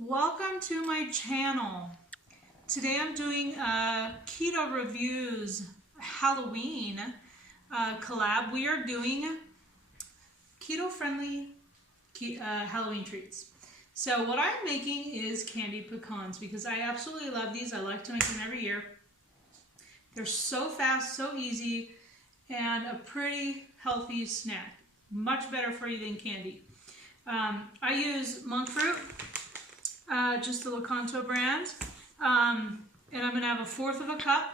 Welcome to my channel. Today I'm doing a Keto Reviews Halloween collab. We are doing keto-friendly Halloween treats. So what I'm making is candied pecans because I absolutely love these. I like to make them every year. They're so fast, so easy, and a pretty healthy snack. Much better for you than candy. I use monk fruit. Just the Lakanto brand, and I'm going to have 1/4 of a cup.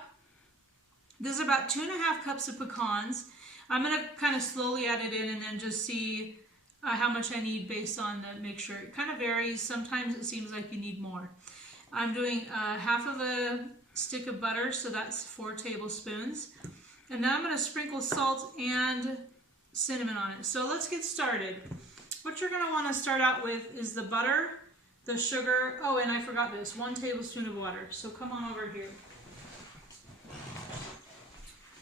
This is about 2.5 cups of pecans. I'm going to kind of slowly add it in and then just see how much I need based on the mixture. It kind of varies. Sometimes it seems like you need more. I'm doing 1/2 of a stick of butter, so that's 4 tablespoons. And then I'm going to sprinkle salt and cinnamon on it. So let's get started. What you're going to want to start out with is the butter, the sugar, oh, and I forgot this, 1 tablespoon of water. So come on over here.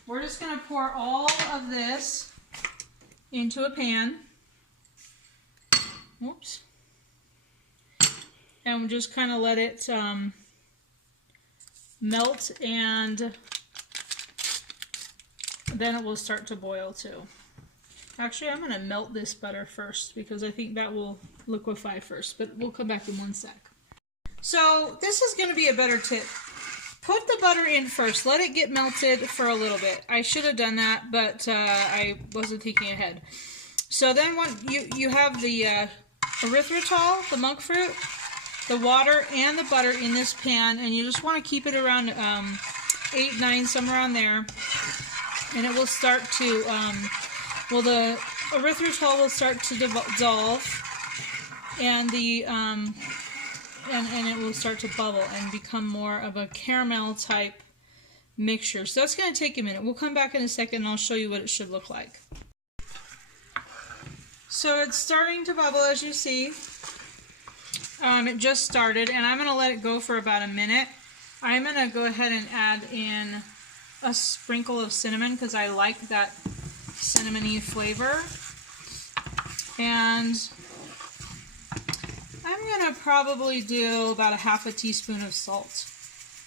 We're just going to pour all of this into a pan. Whoops. And we'll just kind of let it melt, and then it will start to boil too. Actually, I'm going to melt this butter first because I think that will liquefy first, but we'll come back in 1 sec. So this is going to be a better tip. Put the butter in first. Let it get melted for a little bit. I should have done that, but I wasn't thinking ahead. So then when you have the erythritol, the monk fruit, the water, and the butter in this pan, and you just want to keep it around 8, 9, somewhere around there, and it will start to... well, the erythritol will start to dissolve, and the and it will start to bubble and become more of a caramel type mixture. So that's going to take a minute. We'll come back in a second and I'll show you what it should look like. So it's starting to bubble, as you see. It just started, and I'm going to let it go for about a minute. I'm going to go ahead and add in a sprinkle of cinnamon because I like that cinnamony flavor, and I'm going to probably do about 1/2 teaspoon of salt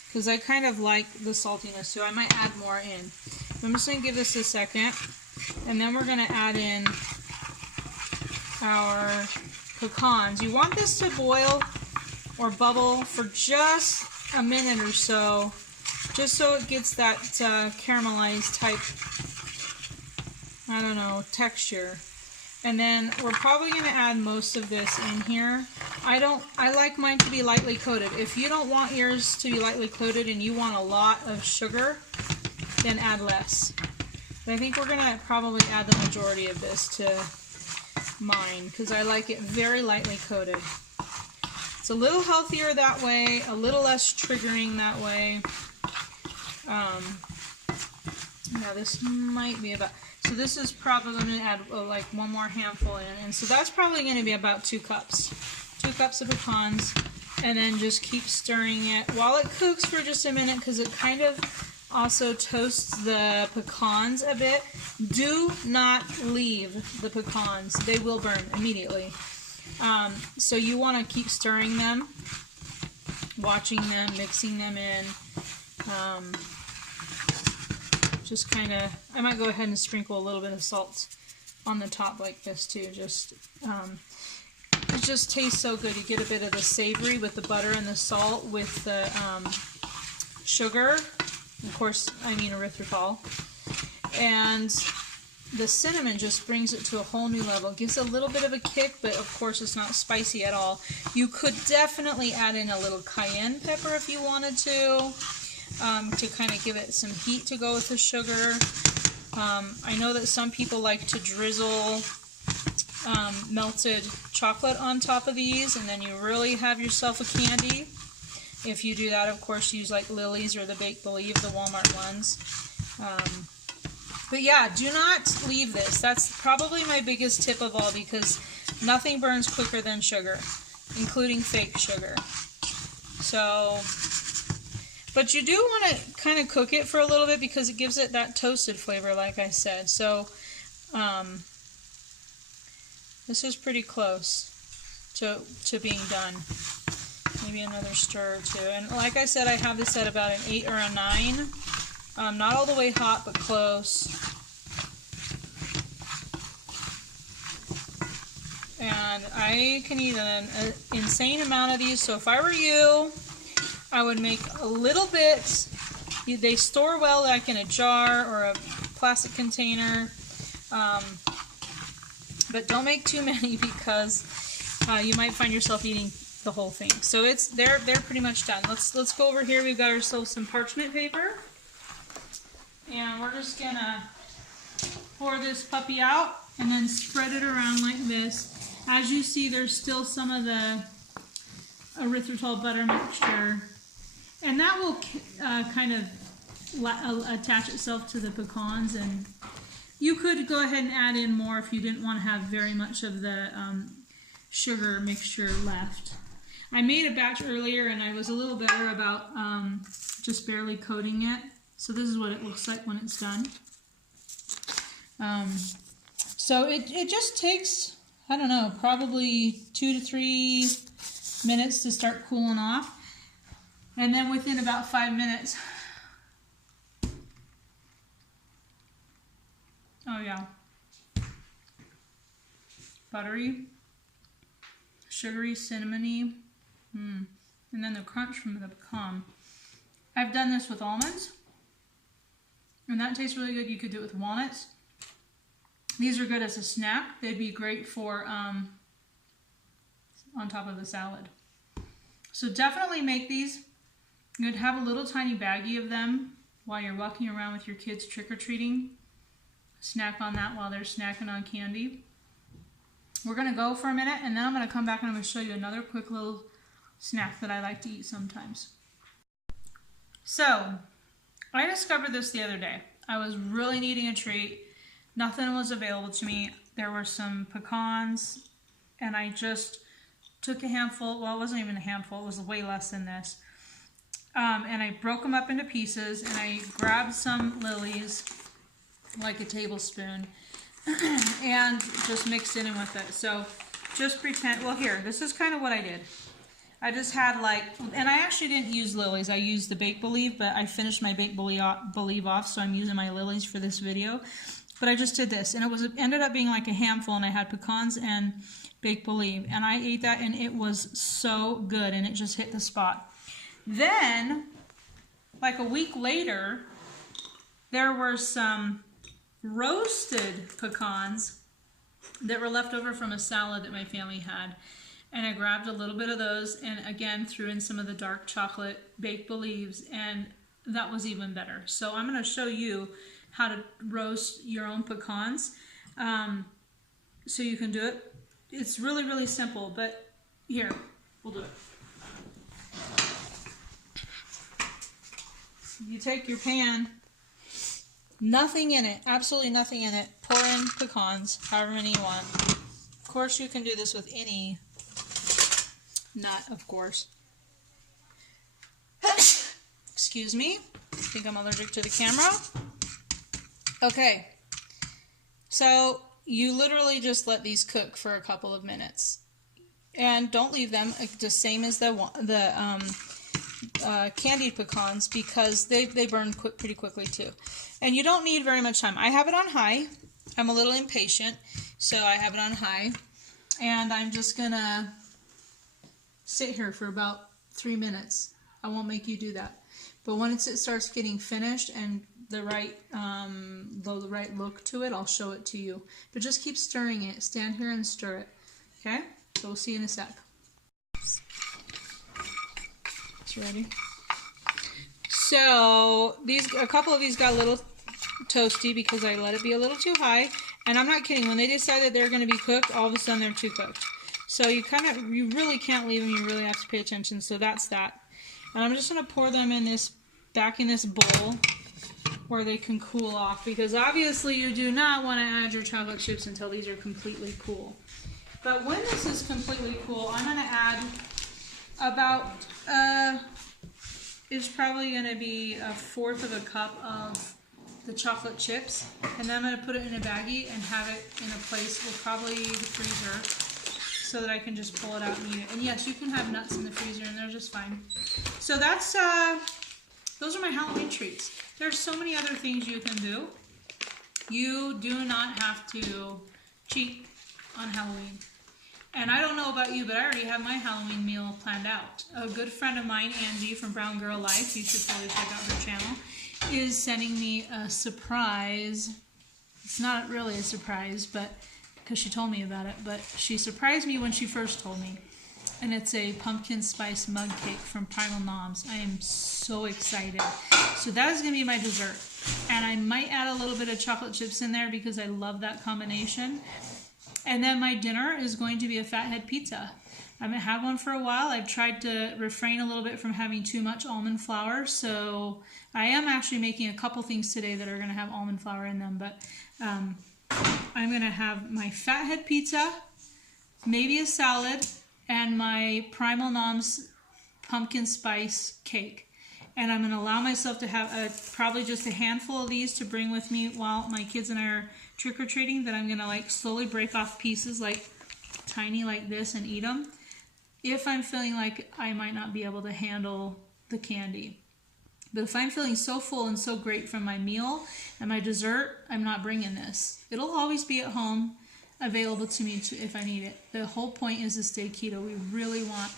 because I kind of like the saltiness, so I might add more in. I'm just going to give this a second, and then we're going to add in our pecans. You want this to boil or bubble for just a minute or so, just so it gets that caramelized type, I don't know, texture. And then we're probably going to add most of this in here. I like mine to be lightly coated. If you don't want yours to be lightly coated and you want a lot of sugar, then add less. But I think we're going to probably add the majority of this to mine because I like it very lightly coated. It's a little healthier that way, a little less triggering that way. Now this might be about... So this is probably going to add like 1 more handful in, and so that's probably going to be about 2 cups. 2 cups of pecans, and then just keep stirring it while it cooks for just a minute because it kind of also toasts the pecans a bit. Do not leave the pecans. They will burn immediately. So you want to keep stirring them, watching them, mixing them in. Just kind of, I might go ahead and sprinkle a little bit of salt on the top like this too. Just, it just tastes so good. You get a bit of the savory with the butter and the salt with the sugar. Of course, I mean erythritol. And the cinnamon just brings it to a whole new level. It gives a little bit of a kick, but of course it's not spicy at all. You could definitely add in a little cayenne pepper if you wanted to kind of give it some heat to go with the sugar. I know that some people like to drizzle melted chocolate on top of these, and then you really have yourself a candy. If you do that, of course, use like Lily's or the Bake Believe, the Walmart ones. But yeah, do not leave this. That's probably my biggest tip of all because nothing burns quicker than sugar, including fake sugar. So... But you do want to kind of cook it for a little bit because it gives it that toasted flavor, like I said. So this is pretty close to being done. Maybe another stir or two. And like I said, I have this at about an 8 or a 9. Not all the way hot, but close. And I can eat an insane amount of these. So if I were you, I would make a little bit. They store well like in a jar or a plastic container. But don't make too many because you might find yourself eating the whole thing. So they're pretty much done. Let's go over here. We've got ourselves some parchment paper. And we're just gonna pour this puppy out and then spread it around like this. As you see, there's still some of the erythritol butter mixture, and that will kind of attach itself to the pecans. And you could go ahead and add in more if you didn't want to have very much of the sugar mixture left. I made a batch earlier and I was a little better about just barely coating it. So this is what it looks like when it's done. So it just takes, I don't know, probably 2 to 3 minutes to start cooling off. And then within about 5 minutes, oh yeah, buttery, sugary, cinnamony, and then the crunch from the pecan. I've done this with almonds, and that tastes really good. You could do it with walnuts. These are good as a snack. They'd be great for on top of the salad. So definitely make these. You'd have a little tiny baggie of them while you're walking around with your kids trick-or-treating. Snack on that while they're snacking on candy. We're going to go for a minute, and then I'm going to come back and I'm going to show you another quick little snack that I like to eat sometimes. So, I discovered this the other day. I was really needing a treat. Nothing was available to me. There were some pecans, and I just took a handful. Well, it wasn't even a handful. It was way less than this. And I broke them up into pieces, and I grabbed some lilies, like a tablespoon, and just mixed it in with it. So just pretend, well here, this is kind of what I did. I just had like, and I actually didn't use lilies. I used the baked believe, but I finished my baked believe off, so I'm using my lilies for this video. But I just did this, and it ended up being like a handful, and I had pecans and baked believe, and I ate that, and it was so good, and it just hit the spot. Then, like a week later, there were some roasted pecans that were left over from a salad that my family had. And I grabbed a little bit of those and again threw in some of the dark chocolate baked believes, and that was even better. So I'm going to show you how to roast your own pecans so you can do it. It's really, really simple, but here, we'll do it. You take your pan, nothing in it, absolutely nothing in it, pour in pecans, however many you want. Of course, you can do this with any nut, of course. Excuse me, I think I'm allergic to the camera. Okay, so you literally just let these cook for a couple of minutes. And don't leave them the same as the candied pecans, because they burn pretty quickly too. And you don't need very much time. I have it on high. I'm a little impatient, so I have it on high. And I'm just gonna sit here for about 3 minutes. I won't make you do that. But once it starts getting finished and the right look to it, I'll show it to you. But just keep stirring it. Stand here and stir it. Okay? So we'll see you in a sec. It's ready. So a couple of these got a little toasty because I let it be a little too high. And I'm not kidding. When they decide that they're going to be cooked, all of a sudden they're too cooked. So you really can't leave them. You really have to pay attention. So that's that. And I'm just going to pour them back in this bowl where they can cool off, because obviously you do not want to add your chocolate chips until these are completely cool. But when this is completely cool, I'm going to add about, it's probably going to be 1/4 of a cup of the chocolate chips. And then I'm going to put it in a baggie and have it in a place, probably the freezer, so that I can just pull it out and eat it. And yes, you can have nuts in the freezer and they're just fine. So that's, those are my Halloween treats. There's so many other things you can do. You do not have to cheat on Halloween. And I don't know about you, but I already have my Halloween meal planned out. A good friend of mine, Angie from Brown Girl Life, you should probably check out her channel, is sending me a surprise. It's not really a surprise, but because she told me about it, but she surprised me when she first told me. And it's a pumpkin spice mug cake from Primal Noms. I am so excited. So that is going to be my dessert. And I might add a little bit of chocolate chips in there because I love that combination. And then my dinner is going to be a fathead pizza. I haven't had one for a while. I've tried to refrain a little bit from having too much almond flour. So I am actually making a couple things today that are going to have almond flour in them. But I'm going to have my fathead pizza, maybe a salad, and my Primal Noms pumpkin spice cake. And I'm going to allow myself to have probably just a handful of these to bring with me while my kids and I are trick-or-treating, that I'm going to like slowly break off pieces like tiny like this and eat them if I'm feeling like I might not be able to handle the candy. But if I'm feeling so full and so great from my meal and my dessert, I'm not bringing this. It'll always be at home available to me if I need it. The whole point is to stay keto. We really want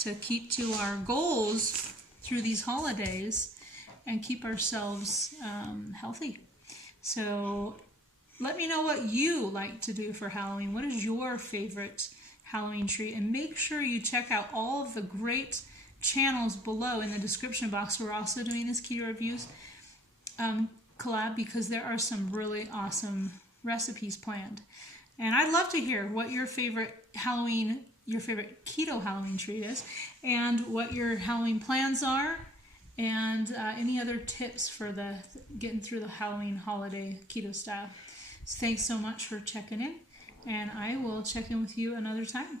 to keep to our goals through these holidays and keep ourselves healthy. So let me know what you like to do for Halloween. What is your favorite Halloween treat? And make sure you check out all of the great channels below in the description box. We're also doing this Keto Reviews collab because there are some really awesome recipes planned. And I'd love to hear what your favorite keto Halloween treat is, and what your Halloween plans are, and any other tips for getting through the Halloween holiday keto style. So thanks so much for checking in, and I will check in with you another time.